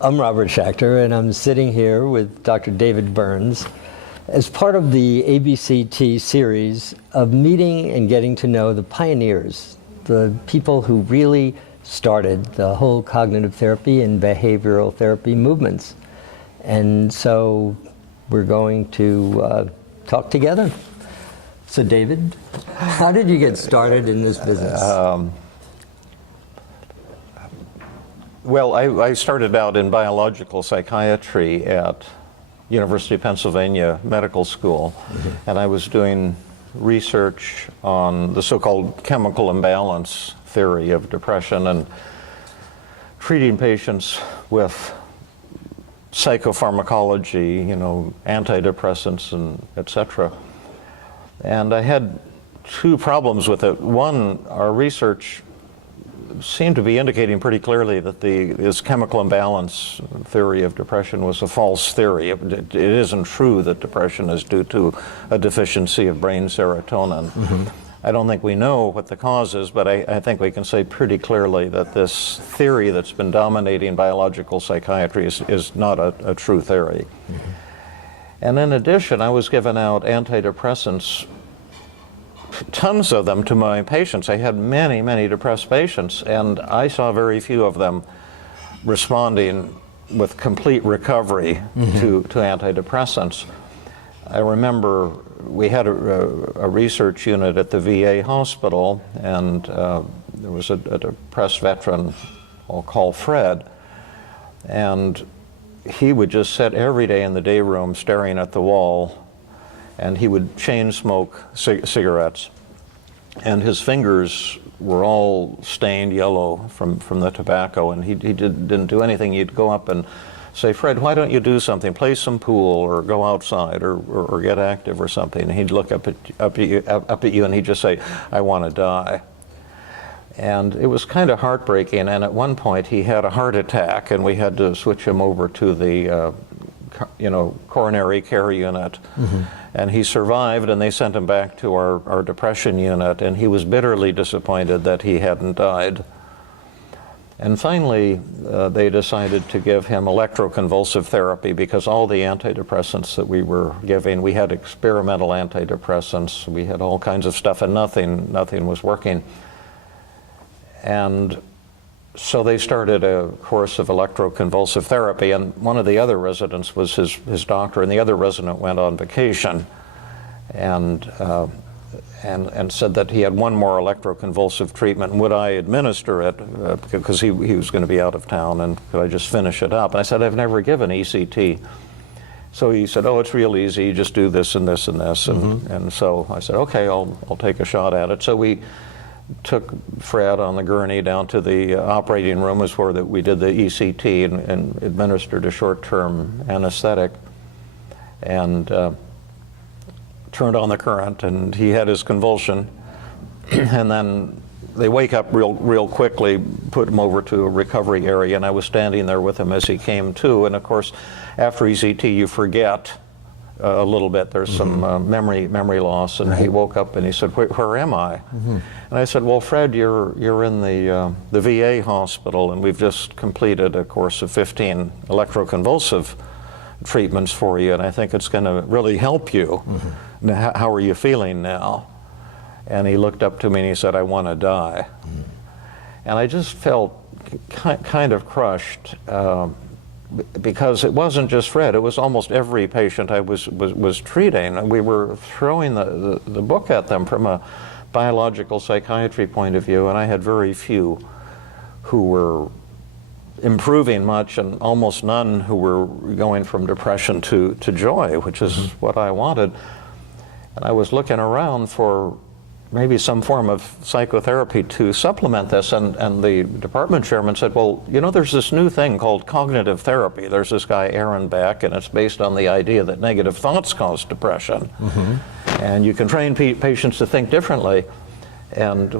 I'm Robert Schachter, and I'm sitting here with Dr. David Burns as part of the ABCT series of meeting and getting to know the pioneers, the people who really started the whole cognitive therapy and behavioral therapy movements. And so we're going to talk together. So David, how did you get started in this business? Well, I started out in biological psychiatry at University of Pennsylvania Medical School, and I was doing research on the so-called chemical imbalance theory of depression and treating patients with psychopharmacology, antidepressants and etc. And I had two problems with it. One, our research seemed to be indicating pretty clearly that this chemical imbalance theory of depression was a false theory. It isn't true that depression is due to a deficiency of brain serotonin. I don't think we know what the cause is, but I think we can say pretty clearly that this theory that's been dominating biological psychiatry is not a true theory. And in addition, I was given out antidepressants, tons of them, to my patients. I had many, many depressed patients, and I saw very few of them responding with complete recovery to antidepressants. I remember we had a research unit at the VA hospital, and there was a depressed veteran I'll call Fred, and he would just sit every day in the day room staring at the wall, and he would chain smoke cigarettes, and his fingers were all stained yellow from the tobacco, and he didn't do anything. He'd go up and say, "Fred, why don't you do something? Play some pool or go outside or get active or something." And he'd look up at you and he'd just say, "I want to die." And it was kind of heartbreaking, and at one point he had a heart attack, and we had to switch him over to the coronary care unit. And he survived, and they sent him back to our depression unit, and he was bitterly disappointed that he hadn't died. And finally, they decided to give him electroconvulsive therapy, because all the antidepressants that we were giving, we had experimental antidepressants, we had all kinds of stuff, and nothing was working. And so they started a course of electroconvulsive therapy, and one of the other residents was his doctor, and the other resident went on vacation and said that he had one more electroconvulsive treatment, and would I administer it, because he was going to be out of town, and could I just finish it up? And I said, "I've never given ECT." So he said, "Oh, it's real easy, you just do this and this and this." And so I said, "Okay, I'll take a shot at it." So we took Fred on the gurney down to the operating room, is where we did the ECT, and administered a short-term anesthetic, and turned on the current, and he had his convulsion. And then they wake up real quickly, put him over to a recovery area, and I was standing there with him as he came to. And of course, after ECT, you forget a little bit. There's some memory loss, and he woke up and he said, "Where am I?" And I said, "Well, Fred, you're in the VA hospital, and we've just completed a course of 15 electroconvulsive treatments for you, and I think it's going to really help you. Now, how are you feeling now?" And he looked up to me and he said, "I want to die." And I just felt kind of crushed, because it wasn't just Fred, it was almost every patient I was treating. And we were throwing the book at them from a biological psychiatry point of view, and I had very few who were improving much, and almost none who were going from depression to joy, which is what I wanted. And I was looking around for maybe some form of psychotherapy to supplement this, and the department chairman said, "Well, there's this new thing called cognitive therapy. There's this guy Aaron Beck, and it's based on the idea that negative thoughts cause depression, and you can train patients to think differently." and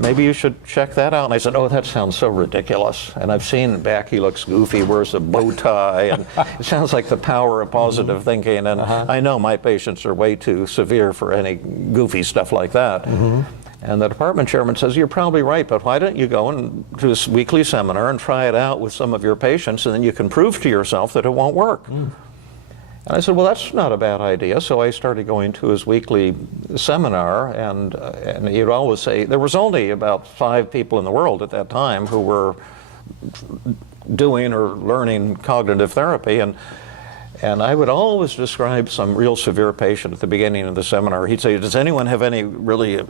maybe you should check that out. And I said, oh, that sounds so ridiculous. And I've seen back, he looks goofy, wears a bow tie, and it sounds like the power of positive thinking. And I know my patients are way too severe for any goofy stuff like that. And the department chairman says, you're probably right, but why don't you go and do this weekly seminar and try it out with some of your patients, and then you can prove to yourself that it won't work. And I said, well, that's not a bad idea. So I started going to his weekly seminar, and he'd always say, there was only about 5 people in the world at that time who were doing or learning cognitive therapy. And I would always describe some real severe patient at the beginning of the seminar. He'd say, does anyone have any really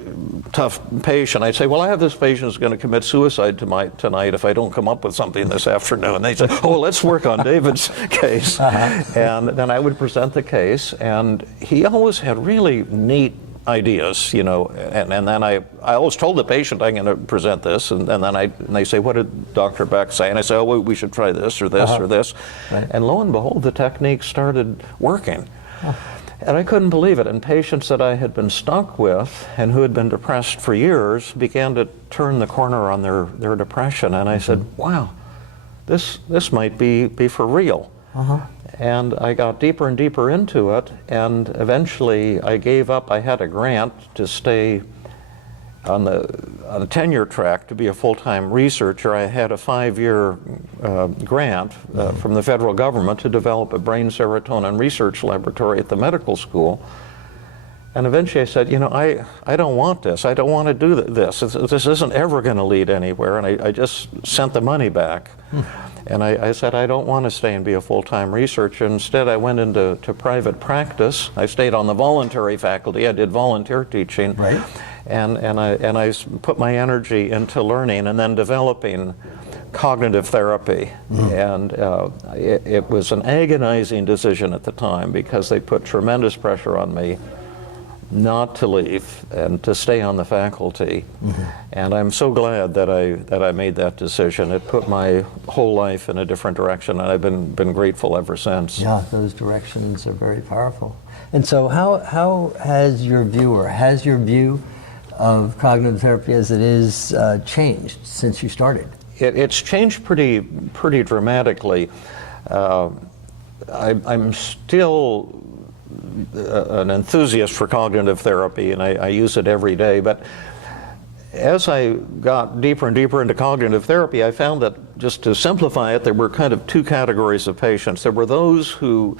tough patient? I'd say, well, I have this patient who's going to commit suicide tonight if I don't come up with something this afternoon. And they'd say, oh, let's work on David's case. And then I would present the case, and he always had really neat ideas, you know, and then I always told the patient I'm going to present this, and then they say, what did Dr. Beck say? And I say, oh, we should try this or this or this. And lo and behold, the technique started working. And I couldn't believe it. And patients that I had been stuck with and who had been depressed for years began to turn the corner on their depression. And I said, wow, this might be for real. And I got deeper and deeper into it, and eventually I gave up. I had a grant to stay on the tenure track to be a full-time researcher. I had a 5-year grant from the federal government to develop a brain serotonin research laboratory at the medical school. And eventually I said, you know, I don't want this. I don't want to do this. This isn't ever going to lead anywhere. And I just sent the money back. And I said, I don't want to stay and be a full-time researcher. Instead, I went into private practice. I stayed on the voluntary faculty. I did volunteer teaching. Right. And I put my energy into learning and then developing cognitive therapy. And it was an agonizing decision at the time because they put tremendous pressure on me not to leave and to stay on the faculty. And I'm so glad that I made that decision. It put my whole life in a different direction, and I've been grateful ever since. Yeah, those directions are very powerful. And so how has your view of cognitive therapy as it is changed since you started? It's changed pretty dramatically. I'm still an enthusiast for cognitive therapy, and I use it every day. But as I got deeper and deeper into cognitive therapy, I found that, just to simplify it, there were kind of 2 categories of patients. There were those who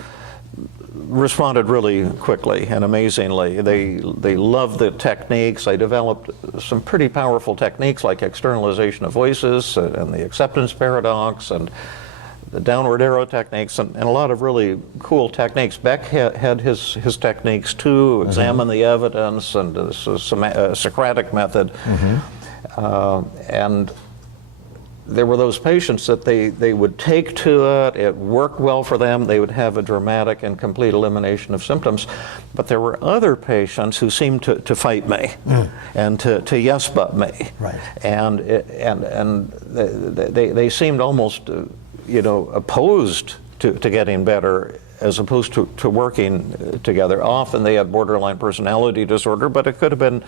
responded really quickly and amazingly. They loved the techniques. I developed some pretty powerful techniques like externalization of voices and the acceptance paradox and the downward arrow techniques, and a lot of really cool techniques. Beck had his techniques too, examine the evidence, and the Socratic method. And there were those patients that they would take to it worked well for them, they would have a dramatic and complete elimination of symptoms. But there were other patients who seemed to fight me and to yes but me. Right. And they seemed almost opposed to getting better as opposed to working together. Often they had borderline personality disorder, but it could have been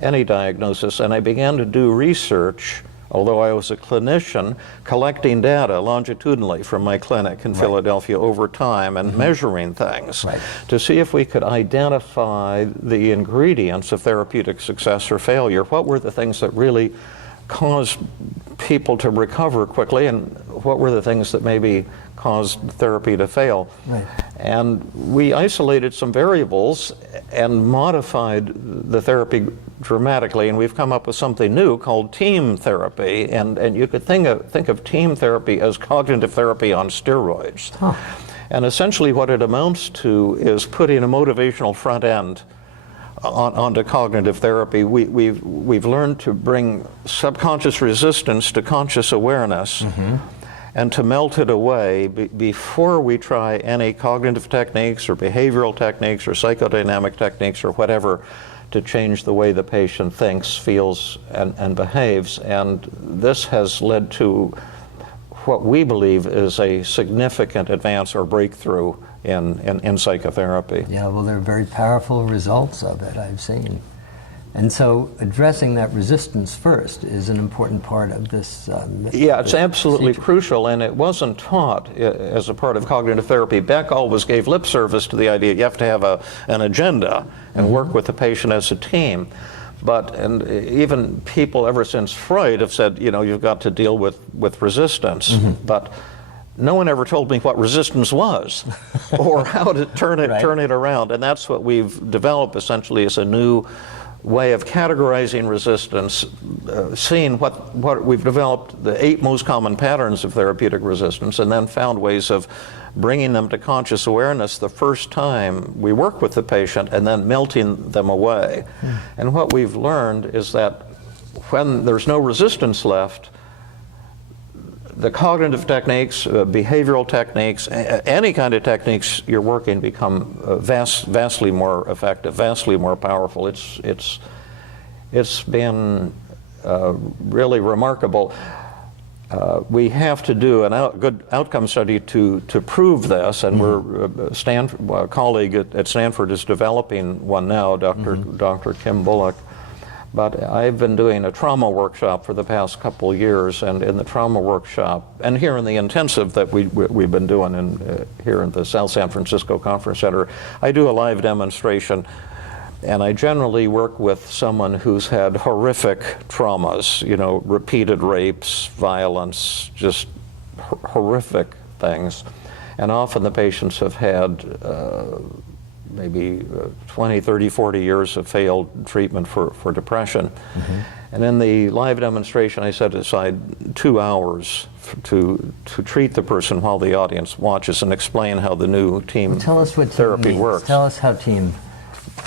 any diagnosis. And I began to do research, although I was a clinician, collecting data longitudinally from my clinic in Philadelphia over time and measuring things to see if we could identify the ingredients of therapeutic success or failure. What were the things that really caused people to recover quickly, and what were the things that maybe caused therapy to fail? Right. And we isolated some variables and modified the therapy dramatically, and we've come up with something new called team therapy, and you could think of team therapy as cognitive therapy on steroids. And essentially what it amounts to is putting a motivational front end onto cognitive therapy. We've learned to bring subconscious resistance to conscious awareness and to melt it away before we try any cognitive techniques or behavioral techniques or psychodynamic techniques or whatever to change the way the patient thinks, feels, and behaves. And this has led to what we believe is a significant advance or breakthrough in psychotherapy. Yeah, well, there are very powerful results of it, I've seen. And so addressing that resistance first is an important part of this. Yeah, it's absolutely procedure. crucial, and it wasn't taught as a part of cognitive therapy. Beck always gave lip service to the idea you have to have an agenda and work with the patient as a team. And even people ever since Freud have said, you've got to deal with resistance. But no one ever told me what resistance was or how to turn it around. And that's what we've developed essentially as a new way of categorizing resistance, seeing what we've developed, the 8 most common patterns of therapeutic resistance, and then found ways of bringing them to conscious awareness the first time we work with the patient and then melting them away. And what we've learned is that when there's no resistance left, the cognitive techniques, behavioral techniques, any kind of techniques you're working become vastly more effective, vastly more powerful. It's been really remarkable. We have to do a good outcome study to prove this, and a colleague at Stanford is developing one now, Dr. Kim Bullock. But I've been doing a trauma workshop for the past couple years, and in the trauma workshop, and here in the intensive that we've been doing here in the South San Francisco Conference Center, I do a live demonstration, and I generally work with someone who's had horrific traumas, repeated rapes, violence, just horrific things. And often the patients have had maybe 20, 30, 40 years of failed treatment for depression. And in the live demonstration, I set aside 2 hours to treat the person while the audience watches and explain how the new team Tell us what therapy team works. Tell us how team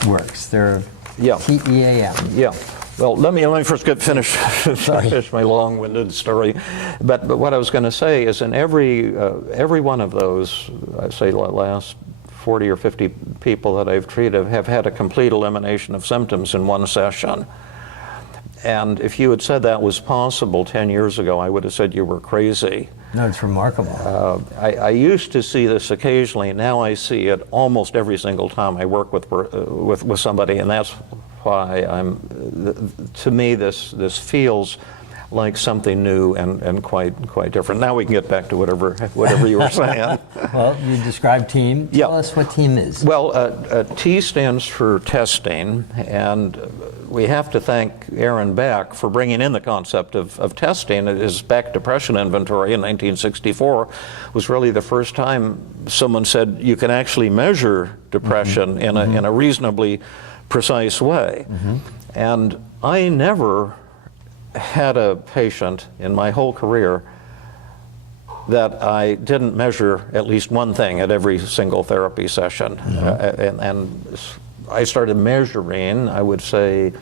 works. They're TEAM. Yeah. Well, let me first finish my long-winded story. But what I was going to say is in every one of those, I'd say last 40 or 50 people that I've treated have had a complete elimination of symptoms in one session. And if you had said that was possible 10 years ago, I would have said you were crazy. No, it's remarkable. I used to see this occasionally. Now I see it almost every single time I work with somebody, and that's why to me this feels like something new and quite different. Now we can get back to whatever you were saying. Well, you described team. Tell us what team is. Well, T stands for testing, and we have to thank Aaron Beck for bringing in the concept of testing. His Beck Depression Inventory in 1964 was really the first time someone said you can actually measure depression in a reasonably precise way. And I never had a patient in my whole career that I didn't measure at least one thing at every single therapy session. And I started measuring, I would say,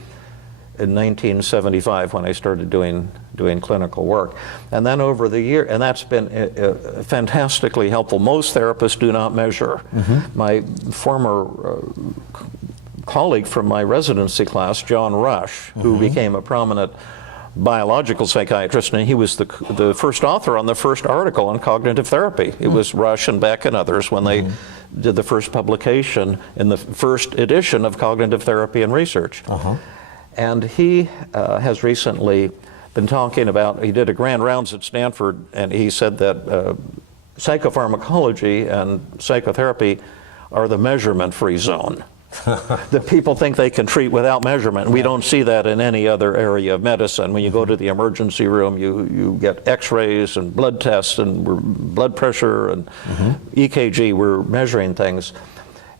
in 1975 when I started doing clinical work. And then over the year, and that's been fantastically helpful. Most therapists do not measure. My former colleague from my residency class, John Rush, who became a prominent biological psychiatrist, and he was the first author on the first article on cognitive therapy. It was Rush and Beck and others when they did the first publication in the first edition of Cognitive Therapy and Research. And he has recently been talking about, he did a grand rounds at Stanford, and he said that psychopharmacology and psychotherapy are the measurement-free zone. The people think they can treat without measurement. We don't see that in any other area of medicine. When you go to the emergency room, you get x-rays and blood tests and blood pressure and EKG. We're measuring things.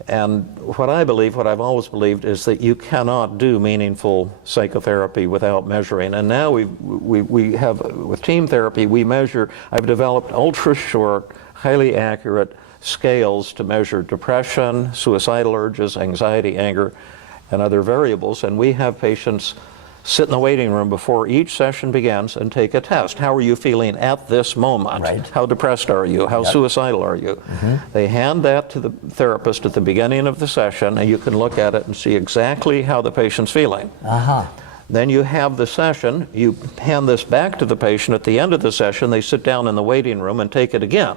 And what I've always believed is that you cannot do meaningful psychotherapy without measuring. And now we have, with team therapy, we measure. I've developed ultra-short, highly accurate scales to measure depression, suicidal urges, anxiety, anger, and other variables. And we have patients sit in the waiting room before each session begins and take a test. How are you feeling at this moment? Right. How depressed are you? How suicidal are you? They hand that to the therapist at the beginning of the session, and you can look at it and see exactly how the patient's feeling. Then you have the session, you hand this back to the patient at the end of the session, they sit down in the waiting room and take it again.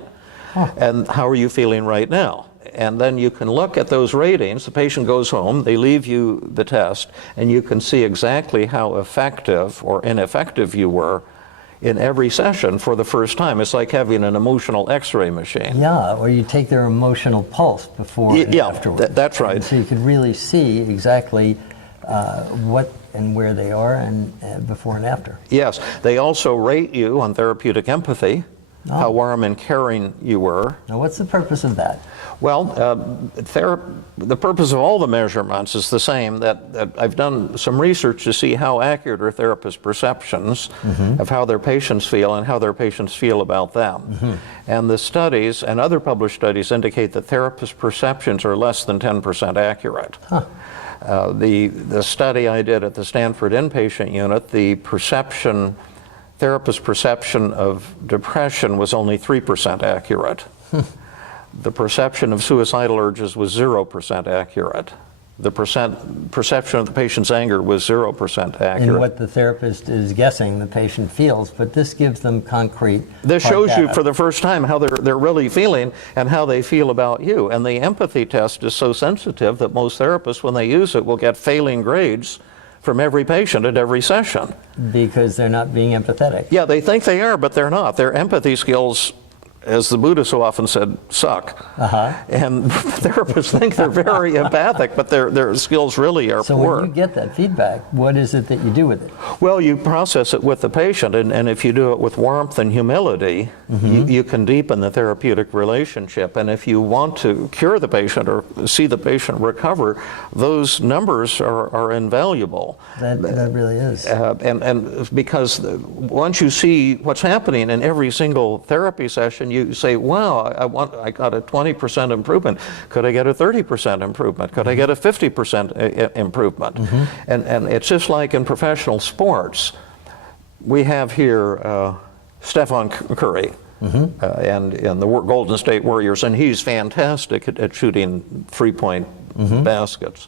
And how are you feeling right now? and then you can look at those ratings. The patient goes home, they leave you the test, and you can see exactly how effective or ineffective you were in every session for the first time. It's like having an emotional x-ray machine. Yeah, or you take their emotional pulse before and afterwards. That's right. And so you can really see exactly what and where they are and before and after. Yes, they also rate you on therapeutic empathy, how warm and caring you were. Now what's the purpose of that? Well, the purpose of all the measurements is the same, that I've done some research to see how accurate are therapists' perceptions of how their patients feel and how their patients feel about them. And the studies and other published studies indicate that therapists' perceptions are less than 10% accurate. The study I did at the Stanford inpatient unit, the therapist perception of depression was only 3% accurate. The perception of suicidal urges was 0% accurate. The perception of the patient's anger was 0% accurate. And what the therapist is guessing the patient feels, but this gives them concrete. This shows you for the first time how they're really feeling and how they feel about you. And the empathy test is so sensitive that most therapists, when they use it, will get failing grades from every patient at every session. Because they're not being empathetic. Yeah, they think they are, but they're not. Their empathy skills, as the Buddha so often said, suck. And therapists think they're very empathic, but their skills really are so poor. So when you get that feedback, what is it that you do with it? Well, you process it with the patient, and if you do it with warmth and humility, you can deepen the therapeutic relationship. And if you want to cure the patient or see the patient recover, those numbers are invaluable. That really is. And because once you see what's happening in every single therapy session, you say, wow, I got a 20% improvement. Could I get a 30% improvement? Could I get a 50% improvement? And it's just like in professional sports. We have here Stephen Curry and the Golden State Warriors, and he's fantastic at shooting three-point baskets.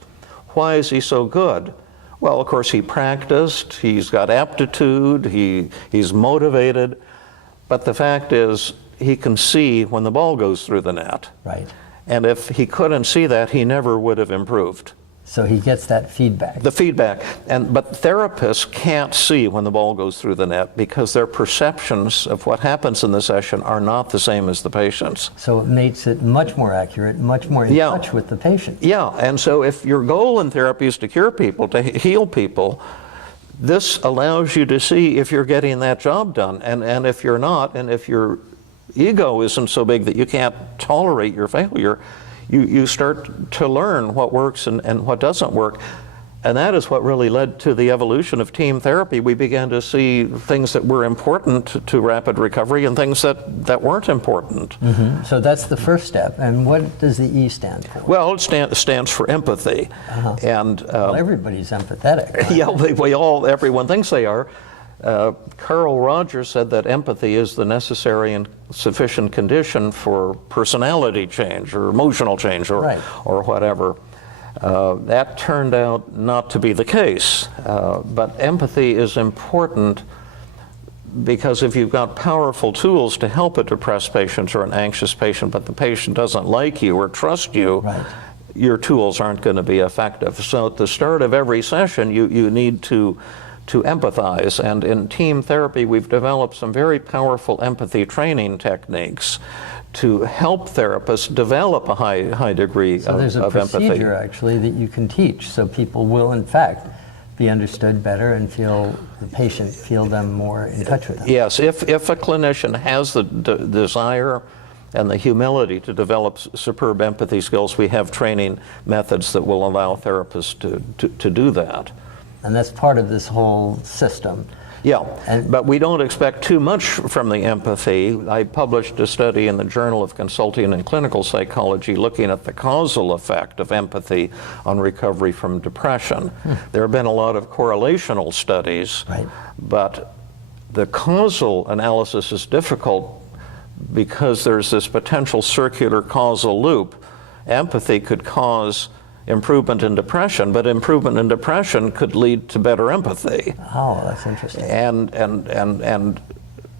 Why is he so good? Well, of course, he practiced, he's got aptitude, he's motivated, but the fact is, he can see when the ball goes through the net. Right. And if he couldn't see that, he never would have improved. So he gets that feedback. The feedback. But therapists can't see when the ball goes through the net because their perceptions of what happens in the session are not the same as the patient's. So it makes it much more accurate, much more in touch with the patient. Yeah, and so if your goal in therapy is to cure people, to heal people, this allows you to see if you're getting that job done. And if you're not, and if your ego isn't so big that you can't tolerate your failure, you start to learn what works and what doesn't work. And that is what really led to the evolution of team therapy. We began to see things that were important to rapid recovery and things that weren't important. So that's the first step. And what does the E stand for? Well, it stands for empathy. And well, everybody's empathetic. Yeah, everyone thinks they are. Carl Rogers said that empathy is the necessary and sufficient condition for personality change or emotional change or whatever. That turned out not to be the case, but empathy is important because if you've got powerful tools to help a depressed patient or an anxious patient, but the patient doesn't like you or trust you, your tools aren't going to be effective. So at the start of every session, you need to empathize. And in team therapy, we've developed some very powerful empathy training techniques to help therapists develop a high degree of empathy. So there's a procedure actually that you can teach, so people will in fact be understood better and feel the patient feel them more in touch with them. Yes, if a clinician has the desire and the humility to develop superb empathy skills, we have training methods that will allow therapists to do that. And that's part of this whole system. Yeah, but we don't expect too much from the empathy. I published a study in the Journal of Consulting and Clinical Psychology looking at the causal effect of empathy on recovery from depression. There have been a lot of correlational studies, but the causal analysis is difficult because there's this potential circular causal loop. Empathy could cause improvement in depression, but improvement in depression could lead to better empathy. Oh, that's interesting. And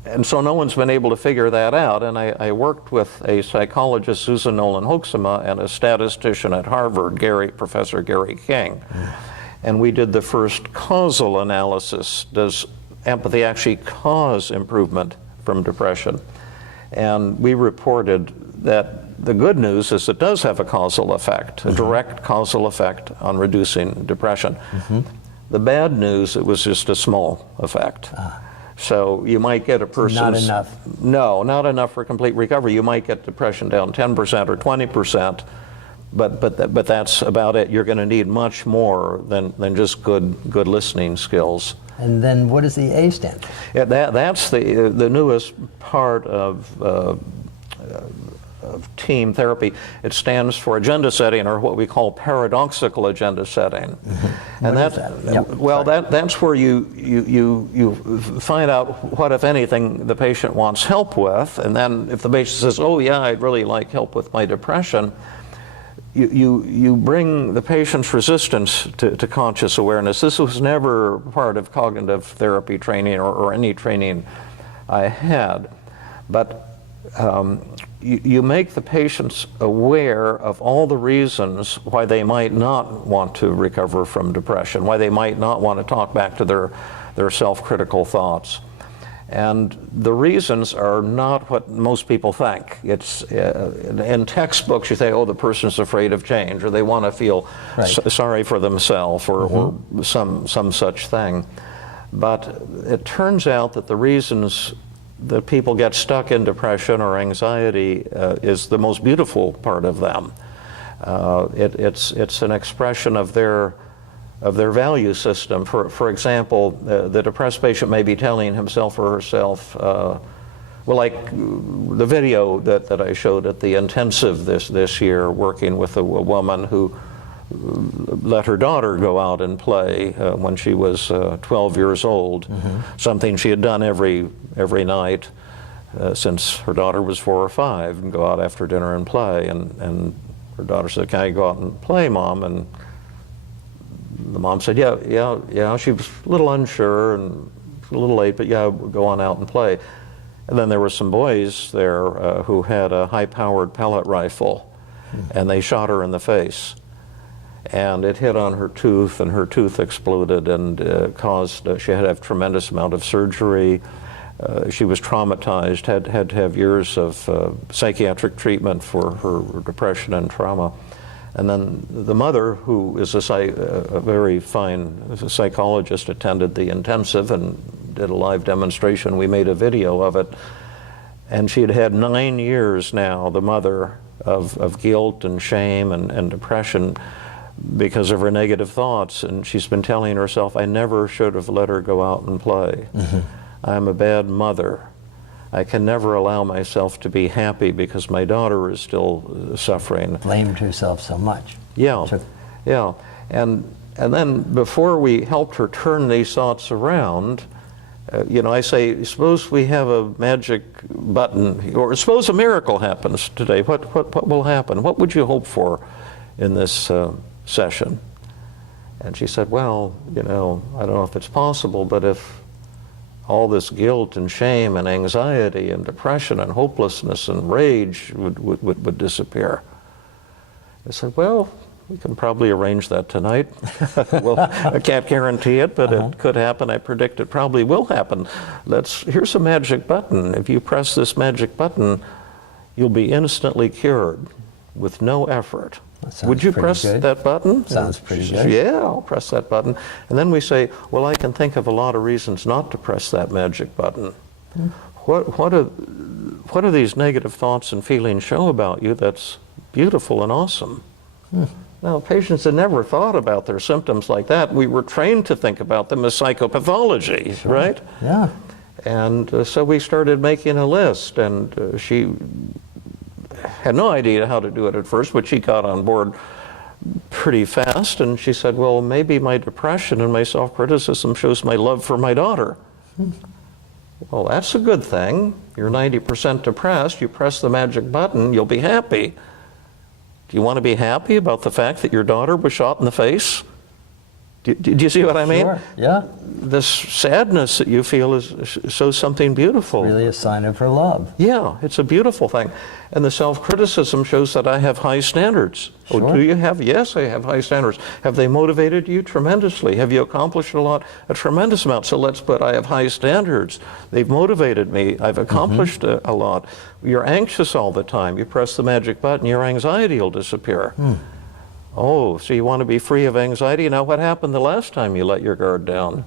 and so no one's been able to figure that out. And I worked with a psychologist, Susan Nolan Hoeksema, and a statistician at Harvard, Professor Gary King. And we did the first causal analysis. Does empathy actually cause improvement from depression? And we reported that the good news is it does have a causal effect, a direct causal effect on reducing depression. The bad news, it was just a small effect. So you might get a person's... Not enough. No, not enough for complete recovery. You might get depression down 10% or 20%, but that's about it. You're going to need much more than just good listening skills. And then what does the A stand for? Yeah, that's the newest part of team therapy. It stands for agenda setting, or what we call paradoxical agenda setting. And What is that? Yep. Well, that's where you find out what, if anything, the patient wants help with, and then if the patient says, "Oh yeah, I'd really like help with my depression," you bring the patient's resistance to conscious awareness. This was never part of cognitive therapy training or any training I had, but you make the patients aware of all the reasons why they might not want to recover from depression, why they might not want to talk back to their self-critical thoughts. And the reasons are not what most people think. It's in textbooks you say, oh, the person's afraid of change, or they want to feel sorry for themselves, or some such thing. But it turns out that the reasons that people get stuck in depression or anxiety is the most beautiful part of them. It's an expression of their value system. For example, the depressed patient may be telling himself or herself, well, like the video that I showed at the intensive this year, working with a woman who let her daughter go out and play when she was 12 years old, something she had done every night since her daughter was 4 or 5, and go out after dinner and play. And her daughter said, "Can I go out and play, Mom?" And the mom said, yeah. She was a little unsure and a little late, but yeah, go on out and play. And then there were some boys there who had a high-powered pellet rifle, and they shot her in the face. And it hit on her tooth, and her tooth exploded, and caused, she had to have a tremendous amount of surgery. She was traumatized, had to have years of psychiatric treatment for her depression and trauma. And then the mother, who is a very fine psychologist, attended the intensive and did a live demonstration. We made a video of it. And she had had 9 years now, the mother, of guilt and shame and depression because of her negative thoughts. And she's been telling herself, I never should have let her go out and play. I'm a bad mother. I can never allow myself to be happy because my daughter is still suffering. Blamed herself so much. Yeah, yeah. And then before we helped her turn these thoughts around, I say, suppose we have a magic button, or suppose a miracle happens today. What will happen? What would you hope for in this session? And she said, well, I don't know if it's possible, but if all this guilt and shame and anxiety and depression and hopelessness and rage would disappear. I said, well, we can probably arrange that tonight. Well, I can't guarantee it, but it could happen. I predict it probably will happen. Here's a magic button. If you press this magic button, you'll be instantly cured with no effort. Would you press that button? Sounds pretty good. Yeah, I'll press that button. And then we say, well, I can think of a lot of reasons not to press that magic button. What do these negative thoughts and feelings show about you that's beautiful and awesome? Now, patients had never thought about their symptoms like that. We were trained to think about them as psychopathology, right? Yeah. And so we started making a list, and she had no idea how to do it at first, but she got on board pretty fast, and she said, well, maybe my depression and my self-criticism shows my love for my daughter. Well, that's a good thing. You're 90% depressed, you press the magic button, you'll be happy. Do you want to be happy about the fact that your daughter was shot in the face? Do you see what I mean? Sure, yeah. This sadness that you feel shows something beautiful. Really a sign of her love. Yeah, it's a beautiful thing. And the self-criticism shows that I have high standards. Sure. Oh, do you have? Yes, I have high standards. Have they motivated you? Tremendously. Have you accomplished a lot? A tremendous amount. So let's put, I have high standards. They've motivated me. I've accomplished a lot. You're anxious all the time. You press the magic button, your anxiety will disappear. Oh, so you want to be free of anxiety? Now, what happened the last time you let your guard down?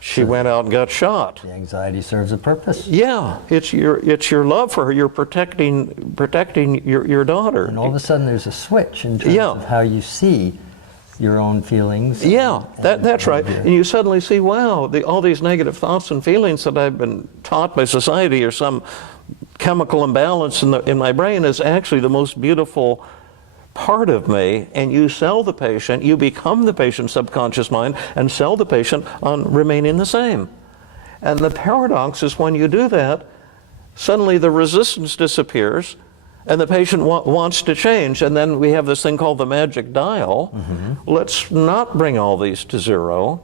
She went out and got shot. The anxiety serves a purpose. Yeah, it's your love for her. You're protecting your daughter. And all of a sudden there's a switch in terms of how you see your own feelings. Yeah, that's right. And you suddenly see, wow, all these negative thoughts and feelings that I've been taught by society or some chemical imbalance in my brain is actually the most beautiful part of me. And you sell the patient, you become the patient's subconscious mind and sell the patient on remaining the same. And the paradox is when you do that, suddenly the resistance disappears and the patient wants to change. And then we have this thing called the magic dial. Let's not bring all these to zero.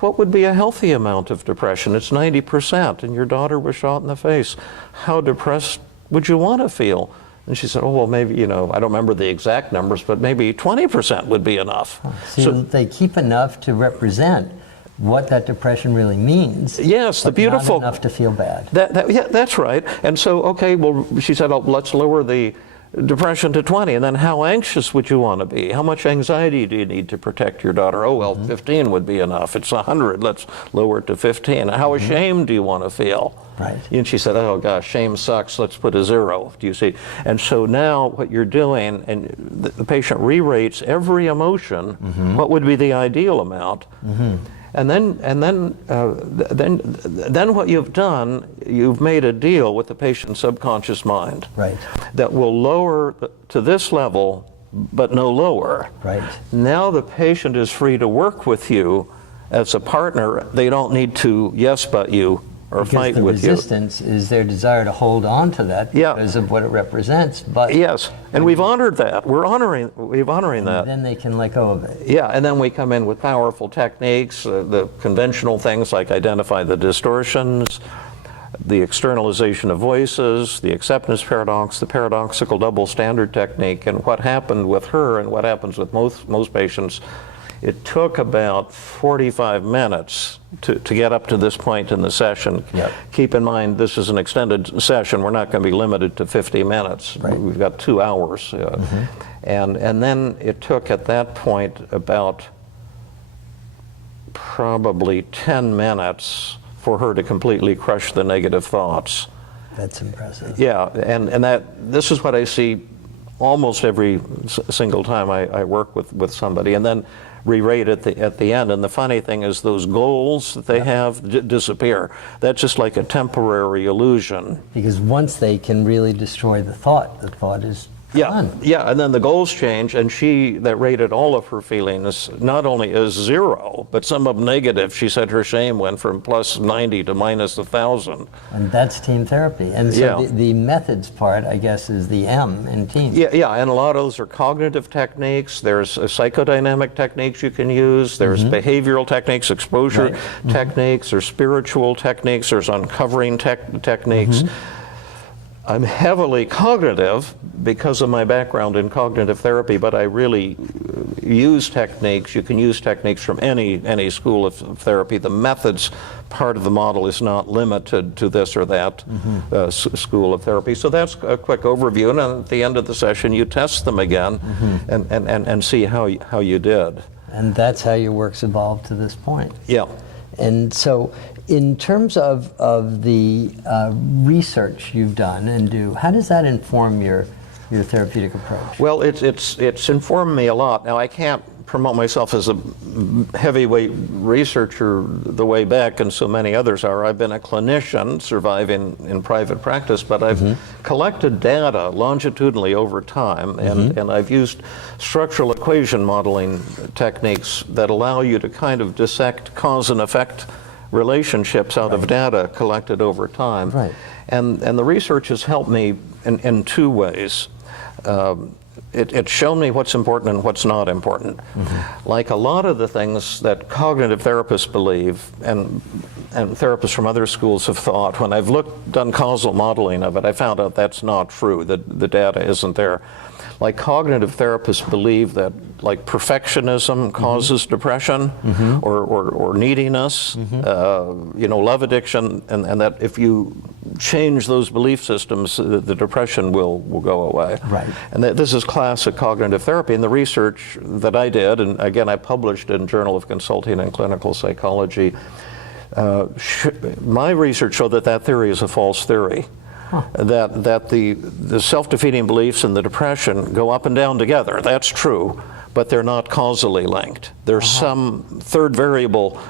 What would be a healthy amount of depression? It's 90%, and your daughter was shot in the face. How depressed would you want to feel? And she said, oh, well, maybe, I don't remember the exact numbers, but maybe 20% would be enough. So they keep enough to represent what that depression really means. Yes, the beautiful. Not enough to feel bad. Yeah, that's right. And so, okay, well, she said, oh, let's lower the depression to 20. And then how anxious would you want to be? How much anxiety do you need to protect your daughter? Oh, well, 15 would be enough. It's 100. Let's lower it to 15. How ashamed do you want to feel? Right. And she said, oh, gosh, shame sucks. Let's put a 0. Do you see? And so now what you're doing, and the patient re-rates every emotion, what would be the ideal amount? And then what you've done, you've made a deal with the patient's subconscious mind. Right. That will lower to this level, but no lower. Right. Now the patient is free to work with you as a partner. They don't need to yes but you or fight with you. Because the resistance is their desire to hold on to that because of what it represents. But yes, and we've honored that. We're honoring that. Then they can let go of it. Yeah, and then we come in with powerful techniques, the conventional things like identify the distortions, the externalization of voices, the acceptance paradox, the paradoxical double standard technique. And what happened with her and what happens with most patients, it took about 45 minutes to get up to this point in the session. Yep. Keep in mind, this is an extended session. We're not going to be limited to 50 minutes. Right. We've got 2 hours. And then it took at that point about probably 10 minutes for her to completely crush the negative thoughts. That's impressive. Yeah, and this is what I see almost every single time I work with somebody, and then re-rate at the end. And the funny thing is those goals that they have disappear. That's just like a temporary illusion. Because once they can really destroy the thought is gone. Yeah, and then the goals change, and she that rated all of her feelings not only as 0, but some of them negative. She said her shame went from plus 90 to minus 1,000. And that's team therapy. And so the methods part, I guess, is the M in team. Yeah, and a lot of those are cognitive techniques. There's psychodynamic techniques you can use. There's behavioral techniques, exposure techniques. There's spiritual techniques. There's uncovering techniques. I'm heavily cognitive because of my background in cognitive therapy, but I really use techniques. You can use techniques from any school of therapy. The methods part of the model is not limited to this or that school of therapy. So that's a quick overview, and at the end of the session you test them again and see how you did. And that's how your work's evolved to this point. Yeah. And so in terms of the research you've done and do, how does that inform your therapeutic approach? Well, it's informed me a lot. Now, I can't promote myself as a heavyweight researcher the way Beck and so many others are. I've been a clinician surviving in private practice, but I've collected data longitudinally over time, and I've used structural equation modeling techniques that allow you to kind of dissect cause and effect relationships out of data collected over time. Right. And the research has helped me in 2 ways. it's shown me what's important and what's not important. Like a lot of the things that cognitive therapists believe, and therapists from other schools have thought, when I've done causal modeling of it, I found out that's not true, that the data isn't there. Like cognitive therapists believe that like perfectionism causes depression or neediness, love addiction, and that if you change those belief systems, the depression will go away. Right. And this is classic cognitive therapy. And the research that I did, and again I published in Journal of Consulting and Clinical Psychology, my research showed that theory is a false theory. That the self-defeating beliefs and the depression go up and down together. That's true, but they're not causally linked. There's some third variable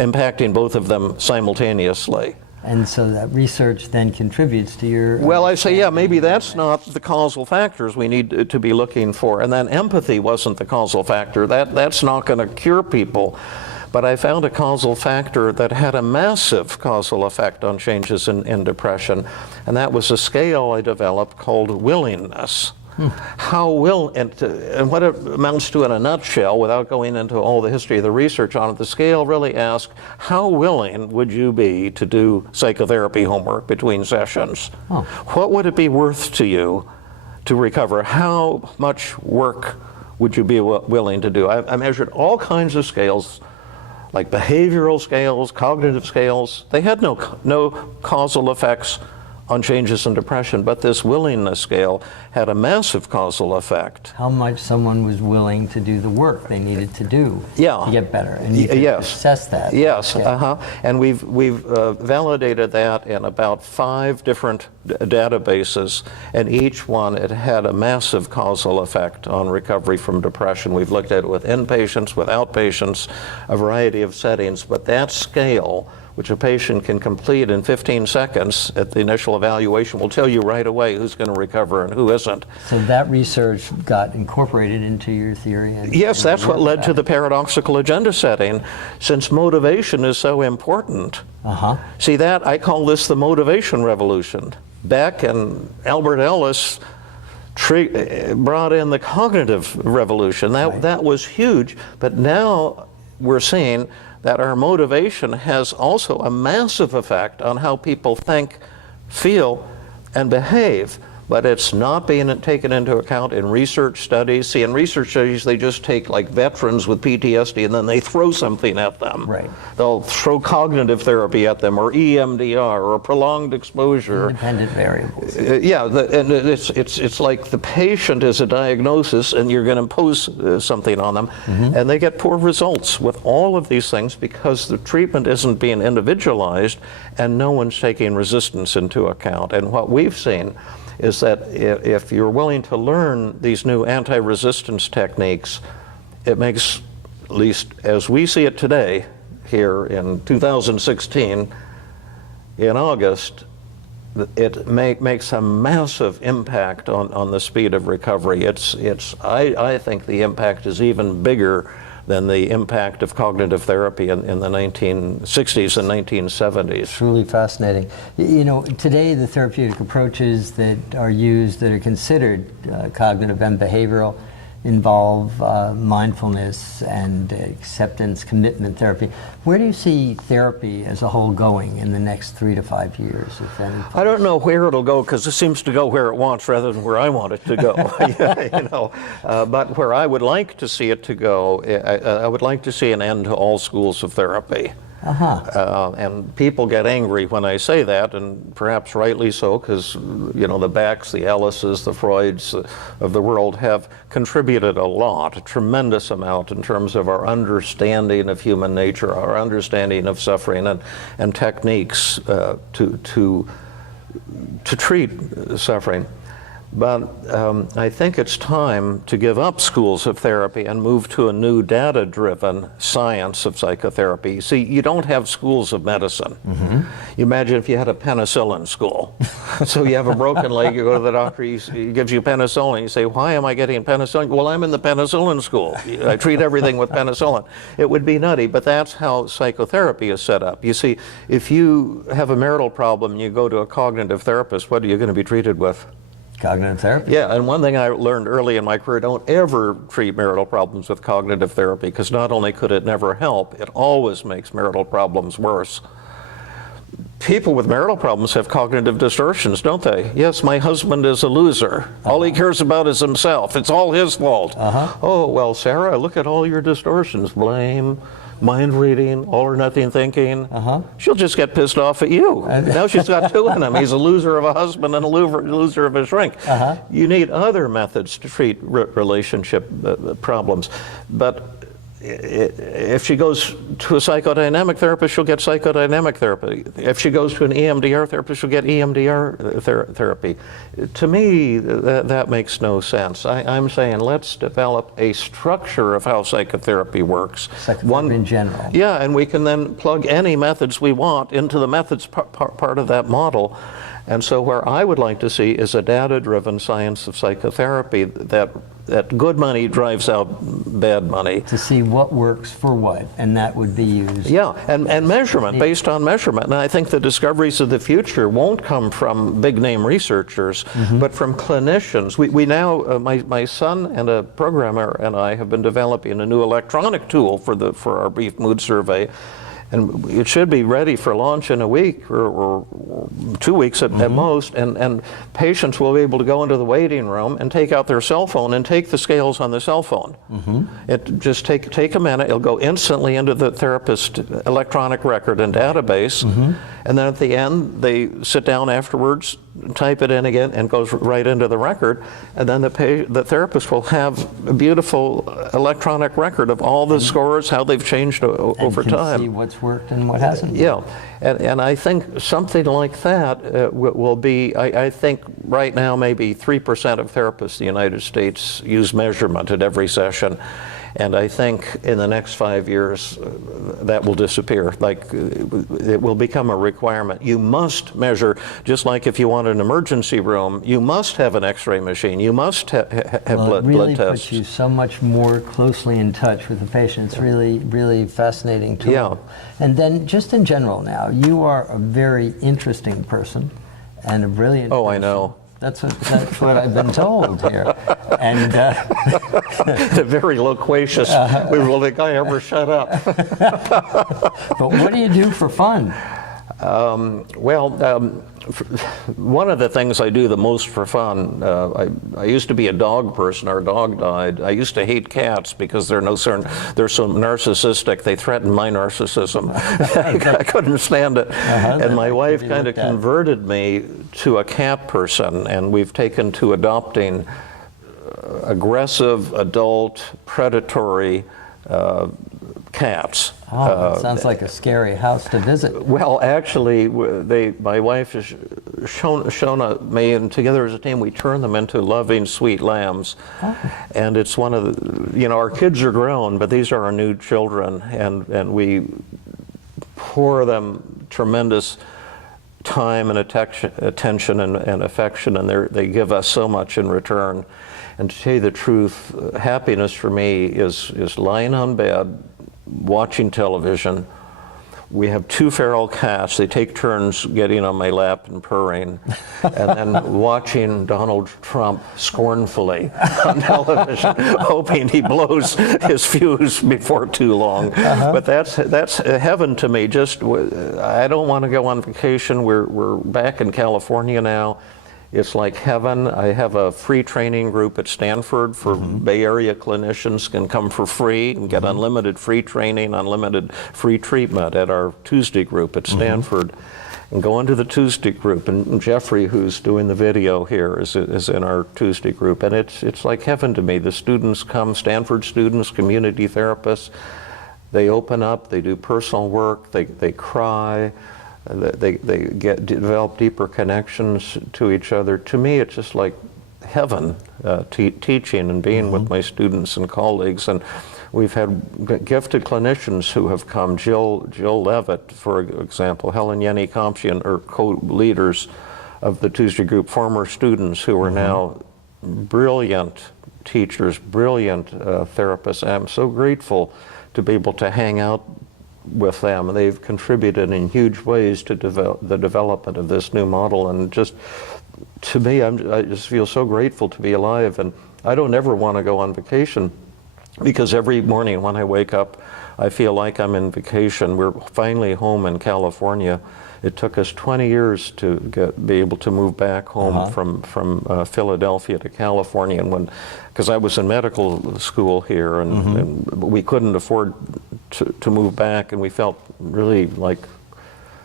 impacting both of them simultaneously. And so that research then contributes to your... Well, I say, yeah, maybe that's not the causal factors we need to be looking for. And then empathy wasn't the causal factor. That's not going to cure people. But I found a causal factor that had a massive causal effect on changes in depression, and that was a scale I developed called willingness. And what it amounts to in a nutshell, without going into all the history of the research on it, the scale really asks, how willing would you be to do psychotherapy homework between sessions? What would it be worth to you to recover? How much work would you be willing to do? I measured all kinds of scales, like behavioral scales, cognitive scales. They had no causal effects on changes in depression, but this willingness scale had a massive causal effect. How much someone was willing to do the work they needed to do to get better, and you could assess that. Yes, and we've validated that in about 5 different databases, and each one, it had a massive causal effect on recovery from depression. We've looked at it with inpatients, with outpatients, a variety of settings, but that scale, which a patient can complete in 15 seconds at the initial evaluation, will tell you right away who's going to recover and who isn't. So that research got incorporated into your theory? Yes, that's what led to the paradoxical agenda setting, since motivation is so important. See that? I call this the motivation revolution. Beck and Albert Ellis brought in the cognitive revolution. That was huge, but now we're seeing that our motivation has also a massive effect on how people think, feel, and behave. But it's not being taken into account in research studies. See, in research studies, they just take like veterans with PTSD and then they throw something at them. Right. They'll throw cognitive therapy at them, or EMDR, or prolonged exposure. Independent variables. And it's like the patient is a diagnosis and you're going to impose something on them, and they get poor results with all of these things because the treatment isn't being individualized and no one's taking resistance into account. And what we've seen is that if you're willing to learn these new anti-resistance techniques, it makes, at least as we see it today, here in 2016, in August, it makes a massive impact on the speed of recovery. I think the impact is even bigger than the impact of cognitive therapy in the 1960s and 1970s. Truly fascinating. You know, today the therapeutic approaches that are used, that are considered cognitive and behavioral, involve mindfulness and acceptance, commitment therapy. Where do you see therapy as a whole going in the next 3 to 5 years, if anything? I don't know where it'll go, because it seems to go where it wants rather than where I want it to go. But where I would like to see it to go, I would like to see an end to all schools of therapy. And people get angry when I say that, and perhaps rightly so, because the Becks, the Ellises, the Freuds of the world have contributed a lot, a tremendous amount, in terms of our understanding of human nature, our understanding of suffering, and techniques to treat suffering. But I think it's time to give up schools of therapy and move to a new data-driven science of psychotherapy. See, you don't have schools of medicine. You imagine if you had a penicillin school. So you have a broken leg, you go to the doctor, he gives you penicillin, you say, why am I getting penicillin? Well, I'm in the penicillin school. I treat everything with penicillin. It would be nutty, but that's how psychotherapy is set up. You see, if you have a marital problem, you go to a cognitive therapist, what are you going to be treated with? Cognitive therapy. Yeah, and one thing I learned early in my career, don't ever treat marital problems with cognitive therapy, because not only could it never help, it always makes marital problems worse. People with marital problems have cognitive distortions, don't they? Yes, my husband is a loser. All he cares about is himself. It's all his fault. Oh, well, Sarah, look at all your distortions. Blame, mind reading, all or nothing thinking. She'll just get pissed off at you. Now she's got two in him. He's a loser of a husband and a loser of a shrink. You need other methods to treat relationship problems. But if she goes to a psychodynamic therapist, she'll get psychodynamic therapy. If she goes to an EMDR therapist, she'll get EMDR therapy. To me, that makes no sense. I'm saying let's develop a structure of how psychotherapy works. Psychotherapy in general. Yeah, and we can then plug any methods we want into the methods part of that model. And so where I would like to see is a data-driven science of psychotherapy that good money drives out bad money. To see what works for what, and that would be used. Yeah, and measurement, based on measurement. And I think the discoveries of the future won't come from big-name researchers, but from clinicians. We now, my son and a programmer and I have been developing a new electronic tool for our brief mood survey. And it should be ready for launch in a week or 2 weeks at most, and patients will be able to go into the waiting room and take out their cell phone and take the scales on the cell phone. It just take a minute, it'll go instantly into the therapist electronic record and database, and then at the end they sit down afterwards, type it in again, and goes right into the record, and then the therapist will have a beautiful electronic record of all the scores, how they've changed over time. See what's worked and what hasn't. Yeah, and I think something like that will be, I think right now maybe 3% of therapists in the United States use measurement at every session. And I think in the next 5 years, that will disappear. Like, it will become a requirement. You must measure, just like if you want an emergency room, you must have an X-ray machine. You must have blood tests. It really puts you so much more closely in touch with the patient. It's really, really fascinating tool. Yeah. And then just in general now, you are a very interesting person and a brilliant person. I know. That's what I've been told here. And very loquacious. Will the guy ever shut up? But what do you do for fun? One of the things I do the most for fun, I used to be a dog person. Our dog died. I used to hate cats because they're so narcissistic. They threaten my narcissism. I couldn't stand it. And my wife kind of converted me to a cat person, and we've taken to adopting aggressive, adult, predatory cats. Oh, that sounds like a scary house to visit. Well, actually, my wife has shown me, and together as a team, we turn them into loving, sweet lambs. And it's one of the, our kids are grown, but these are our new children, and we pour them tremendous time and attention and affection, and they give us so much in return. And to tell you the truth, happiness for me is lying on bed, watching television. We have 2 feral cats. They take turns getting on my lap and purring, and then watching Donald Trump scornfully on television, hoping he blows his fuse before too long. But that's heaven to me. I don't want to go on vacation. We're back in California now. It's like heaven. I have a free training group at Stanford for Bay Area clinicians, can come for free and get unlimited free training, unlimited free treatment at our Tuesday group at Stanford. And go into the Tuesday group, and Jeffrey, who's doing the video here, is in our Tuesday group. And it's like heaven to me. The students come, Stanford students, community therapists, they open up, they do personal work, they cry. They develop deeper connections to each other. To me, it's just like heaven, teaching and being with my students and colleagues. And we've had gifted clinicians who have come. Jill Levitt, for example, Helen Yenny Comption are co-leaders of the Tuesday group, former students who are now brilliant teachers, brilliant therapists. I'm so grateful to be able to hang out with them, and they've contributed in huge ways to the development of this new model. And just to me, I just feel so grateful to be alive, and I don't ever want to go on vacation, because every morning when I wake up, I feel like I'm in vacation. We're finally home in California. It took us 20 years to be able to move back home from Philadelphia to California, and because I was in medical school here, and we couldn't afford to move back, and we felt really like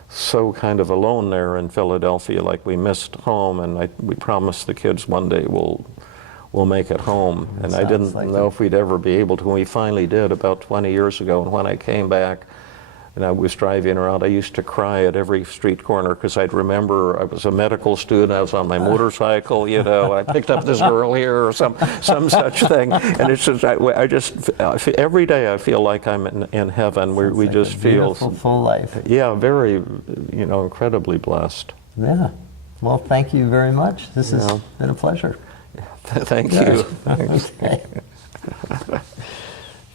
so kind of alone there in Philadelphia, like we missed home, and we promised the kids one day we'll make it home, and I didn't know if we'd ever be able to, and we finally did about 20 years ago. And when I came back and I was driving around, I used to cry at every street corner, because I'd remember I was a medical student, I was on my motorcycle, you know, I picked up this girl here, or some such thing, and it's just, I just, every day I feel like I'm in heaven. We just feel full life. Yeah, very, you know, incredibly blessed. Yeah. Well, thank you very much. This has been a pleasure. Thank you. Okay.